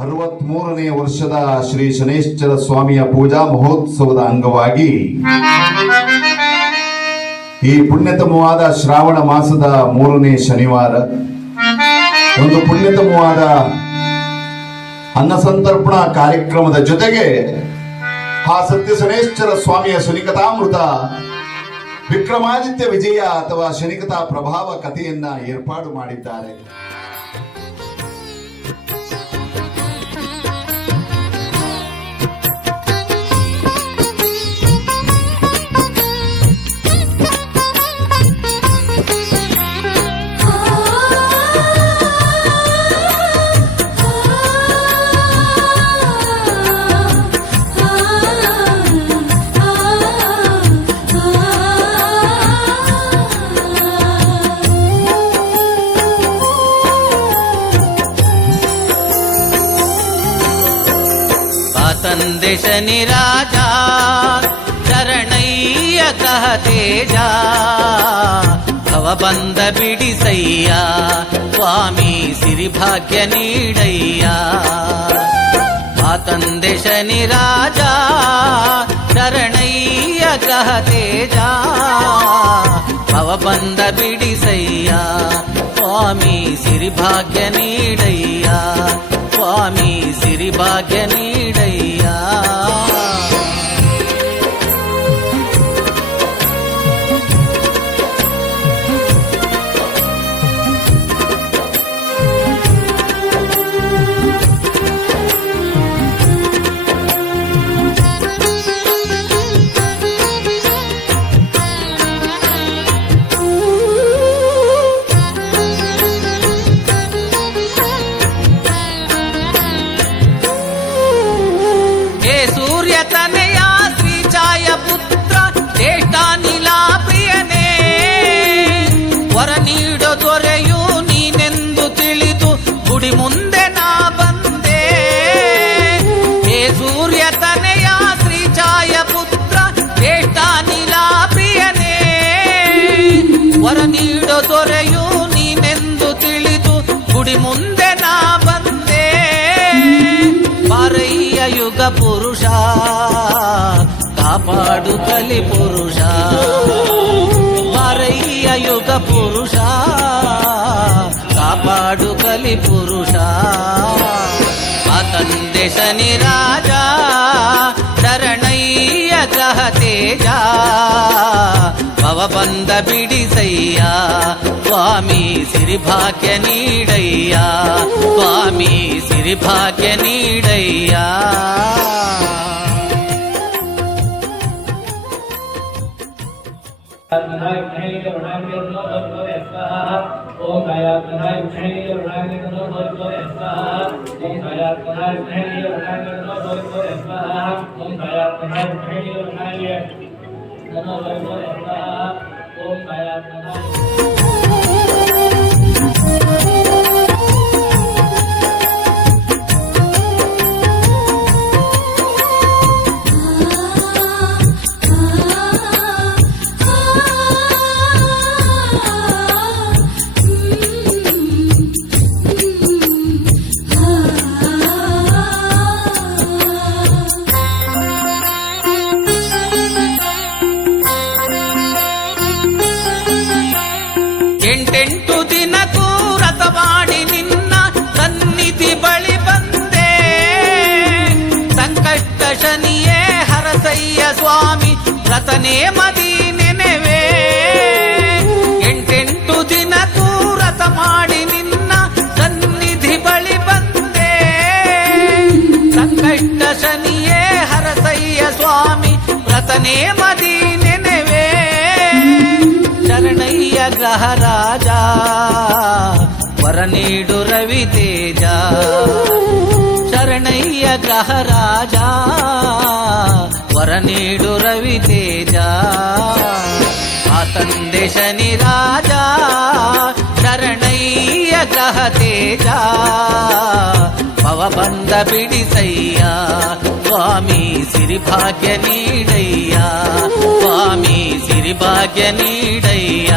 63ನೇ ವರ್ಷದ ಶ್ರೀ ಶನೇಶ್ವರ ಸ್ವಾಮಿಯ ಪೂಜಾ ಮಹೋತ್ಸವದ ಅಂಗವಾಗಿ ಈ ಪುಣ್ಯತಮವಾದ ಶ್ರಾವಣ ಮಾಸದ 3ನೇ ಶನಿವಾರ ಒಂದು ಪುಣ್ಯತಮವಾದ ಅನ್ನಸಂತರ್ಪಣಾ ಕಾರ್ಯಕ್ರಮದ ಜೊತೆಗೆ ಆ ಸತ್ಯ ಶನೇಶ್ವರ ಸ್ವಾಮಿಯ ಶನಿಕಥಾಮೃತ ವಿಕ್ರಮಾದಿತ್ಯ ವಿಜಯ ಅಥವಾ ಶನಿಕಥಾ ಪ್ರಭಾವ ಕಥೆಯನ್ನ ಏರ್ಪಾಡು ಮಾಡಿದ್ದಾರೆ. ತಂದೆ ಶನಿ ರಾಜ ಶರಣಯ್ಯ ಕಹತೇಜ ಭವ ಬಂದ ಬಿಡಿಸಯ್ಯ ಸ್ವಾಮಿ ಸಿರಿಭಾಗ್ಯ ನೀಡಯ್ಯ. ಆ ತಂದೆ ಶನಿ ರಾಜ ಶರಣಯ್ಯ ಕಹತೇಜ ಭವ ಬಂದ ಬಿಡಿಸಯ್ಯ ಸ್ವಾಮಿ ಸಿರಿಭಾಗ್ಯ ನೀಡಯ್ಯ ಸ್ವಾಮಿ ಸಿರಿಭಾಗ್ಯ ನೀಡಯ್ಯ. ಮುಂದೆ ನಾ ಬಂದೆ ಹೇ ಸೂರ್ಯ ತನೆಯ ಶ್ರೀ ಛಾಯ ಪುತ್ರ ಜ್ಯೇಷ್ಠ ನೀಲಾ ಪ್ರಿಯನೇ ವರ ನೀಡೋ ದೊರೆಯು ನೀನೆಂದು ತಿಳಿದು ಗುಡಿ ಮುಂದೆ ನಾ ಬಂದೆ. ಬಾರಯ್ಯ ಯುಗ ಪುರುಷ ಕಾಪಾಡು ಕಲಿ ಪುರುಷ ಬಾರಯ್ಯ ಯುಗ ಪುರುಷ ಕಾಪಾಡು ಕಲಿ ಪುರುಷ. ಆ ತಂದೆ ಶನಿ ರಾಜ ಶರಣಯ್ಯ ಗ್ರಹ ತೇಜ ಭವ ಬಂದ ಬಿಡಿಸಯ್ಯ ಸ್ವಾಮಿ ಸಿರಿಭಾಗ್ಯ ನೀಡಯ್ಯ ಸ್ವಾಮಿ ಸಿರಿಭಾಗ್ಯ ನೀಡಯ್ಯ. ओम गायत्र्याय विष्णुये वरागे नमो भगवते स्वाहा ओम गायत्र्याय विष्णुये वरागे नमो भगवते स्वाहा ओम गायत्र्याय विष्णुये वरागे नमो भगवते स्वाहा ओम गायत्र्याय ಎಂಟೆಂಟು ದಿನಕ್ಕೂ ವ್ರತ ಮಾಡಿ ನಿನ್ನ ಸನ್ನಿಧಿ ಬಳಿ ಬಂದೆ ಸಂಕಷ್ಟ ಶನಿಯೇ ಹರಸಯ್ಯ ಸ್ವಾಮಿ ವ್ರತನೇ ಮದಿ ನೆನೆವೆ. ಎಂಟೆಂಟು ದಿನಕ್ಕೂ ವ್ರತ ಮಾಡಿ ನಿನ್ನ ಸನ್ನಿಧಿ ಬಳಿ ಬಂದೆ ಸಂಕಷ್ಟ ಶನಿಯೇ ಹರಸಯ್ಯ ಸ್ವಾಮಿ ವ್ರತನೇ ಮದಿ ನೆನೆವೆ. ಶರಣಯ್ಯ ಗ್ರಹ ರಾಜ ವರ ನೀಡು ರವಿ ತೇಜ ಶರಣಯ್ಯ ಗ್ರಹ ರಾಜ ವರ ನೀಡು ರವಿ ತೇಜ. ಆ ತಂದೆ ಶನಿ ರಾಜ ಶರಣಯ್ಯ ಗ್ರಹ ತೇಜ ಭವ ಬಂದ ಬಿಡಿಸಯ್ಯ ಸ್ವಾಮಿ ಸಿರಿಭಾಗ್ಯ ನೀಡಯ್ಯ ಸ್ವಾಮಿ ಸಿರಿಭಾಗ್ಯ ನೀಡಯ್ಯ.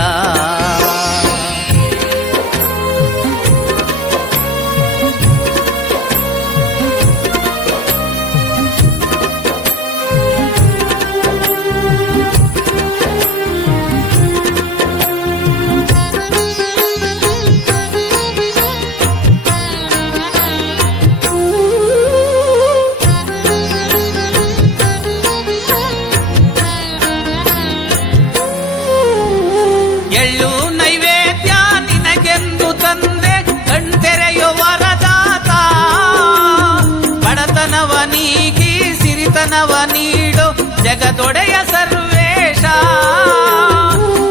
ಜಗದೊಡೆಯ ಸರ್ವೇಶ.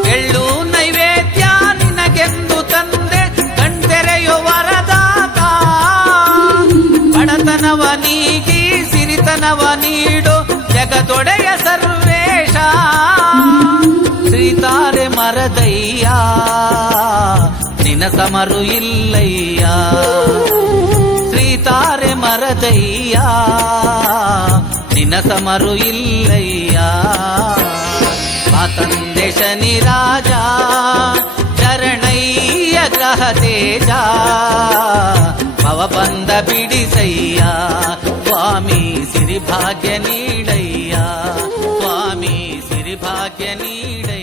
ಎಳ್ಳು ನೈವೇದ್ಯ ನಿನಗೆಂದು ತಂದೆ ಕಣ್ತೆರೆಯೋ ವರದಾತ. ಬಡತನವ ನೀಗಿ ಸಿರಿತನವ ನೀಡು ಜಗದೊಡೆಯ ಸರ್ವೇಶ. ಶ್ರೀತಾರೆ ಮರದಯ್ಯ ನಿನ ಸಮರು ಇಲ್ಲಯ್ಯ. ಶ್ರೀತಾರೆ ಮರದಯ್ಯ ನಿನ ಸಮರು ಇಲ್ಲಯ್ಯ. ಮಾತಂದೆ ಶನಿ ರಾಜ ಶರಣಯ್ಯ ಗ್ರಹ ತೇಜ. ಭವಬಂಧ ಬಿಡಿಸಯ್ಯ ಸ್ವಾಮಿ ಸಿರಿಭಾಗ್ಯ ನೀಡಯ್ಯ. ಸ್ವಾಮಿ ಸಿರಿಭಾಗ್ಯ ನೀಡ